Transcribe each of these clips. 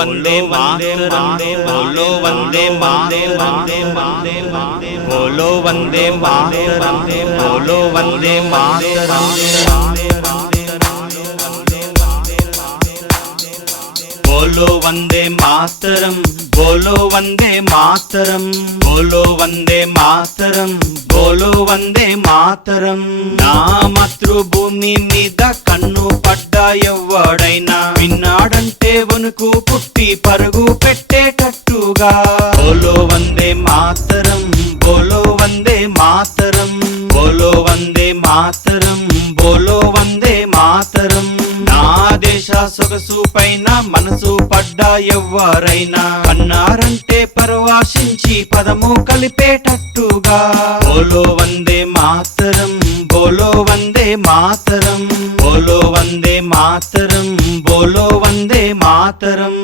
वंदे मातरम बोलो वंदे मातरम बोलो वंदे मातरम बोलो वंदे मातरम बोलो वंदे मातरम बोलो वंदे मातरम बोलो वंदे मातरम बोलो वंदे मातरम ना మాతృభూమి మీద కన్ను పడ్డా ఎవ్వడైనా విన్నాడంటే వణుకు పుట్టి పరుగు పెట్టేటట్టుగా బోలో వందే మాతరం బోలో వందే మాతరం బోలో వందే మాతరం బోలో వందే మాతరం నా దేశ సొగసు పైన మనసు పడ్డా ఎవ్వరైనా అన్నారంటే పరవాశించి పదము కలిపేటట్టుగా బోలో వందే మాతరం बोलो वंदे मातरम बोलो वंदे मातरम बोलो वंदे मातरम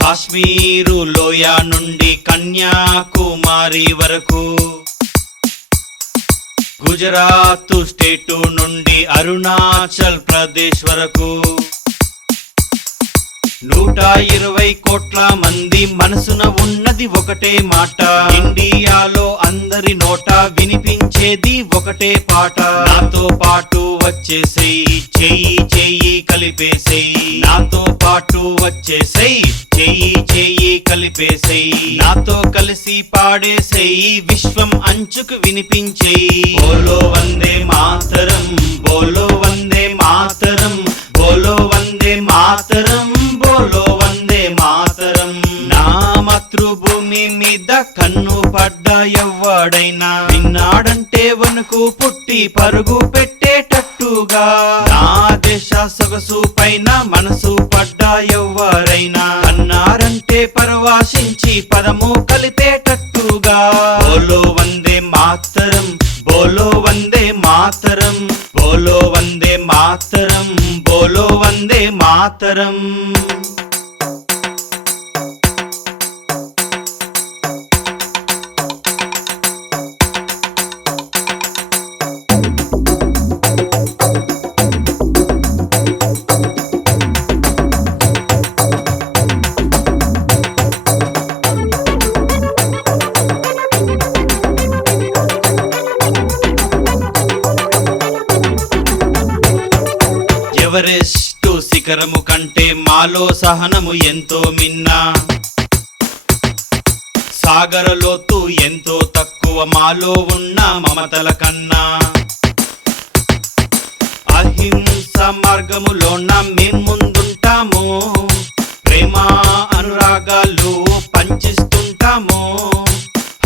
కాశ్మీరు లోయ నుండి కన్యాకుమారి వరకు గుజరాత్ స్టేటు నుండి అరుణాచల్ ప్రదేశ్ వరకు 120 కోట్ల మంది మనసున ఉన్నది ఒకటే మాట ఇండియాలో అందరి నోట వినిపించేది ఒకటే పాట నాతో పాటు వచ్చేసేయ్ చెయ్యి చెయ్యి కలిపేసేయ్ నాతో పాటు వచ్చేసేయ్ చెయ్యి చెయ్యి కలిపేసేయ్ నాతో కలిసి పాడేసేయ్ విశ్వం అంచుకు వినిపించేయ్ బోలో వందే మాతరం బోలో వందే మాతరం బోలో వందే మాతరం బోలో వందే మాతరం నా మాతృభూమి మీద కన్ను పడ్డా ఎవ్వడైనా విన్నాడంటే వణుకు పుట్టి పరుగు పెట్టేటట్టుగా నా దేశ సొగసు పైన మనసు పడ్డా ఎవ్వరైనా అన్నారంటే పరవాశించి పదము కలిపేటట్టుగా బోలో వందే మాతరం బోలో వందే మాతరం బోలో వందే మాతరం బోలో వందే మాతరం ఎవరెస్టు శిఖరము కంటే మాలో సహనము ఎంతో మిన్నా సాగర లోతు ఎంతో తక్కువ మాలో ఉన్న మమతల కన్నా అహింస మార్గములోన మేం ముందుంటాము ప్రేమ అనురాగాలు పంచిస్తుంటాము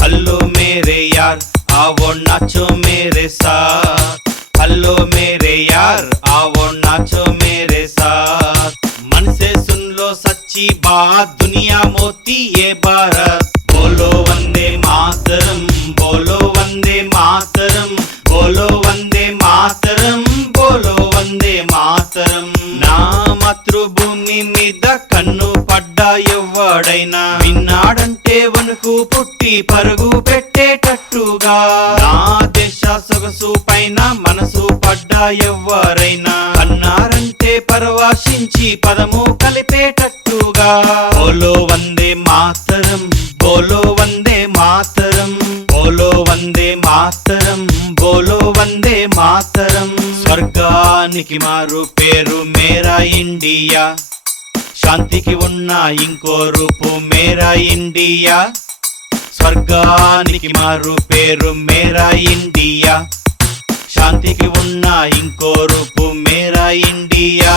హల్లో మేరే యార్ आवो नाचो मेरे साथ हेलो मेरे यार आओ नाचो मेरे साथ मन से सुन लो सच्ची बात दुनिया मोती ये भारत बोलो वंदे मातरम बोलो वंदे मातरम बोलो वंदे मातरम बोलो वंदे मातरम ना మాతృభూమి మీద కన్ను పడ్డా ఎవ్వడైనా విన్నాడంటే వణుకు పుట్టి పరుగు పెట్టేటట్టుగా నా దేశ సొగసు పైన మనసు పడ్డా ఎవ్వరైనా అన్నారంటే పరవాశించి పదము కలిపేటట్టుగా బోలో వందే మాతరం బోలో వందే మాతరం బోలో వందే మాతరం బోలో వందే మాతరం స్వర్గానికి మారు పేరు మేరా ఇండియా శాంతికి ఉన్న ఇంకో రూపు మేరా ఇండియా స్వర్గానికి మారు పేరు మేరా ఇండియా శాంతికి ఉన్న ఇంకో రూపు మేరా ఇండియా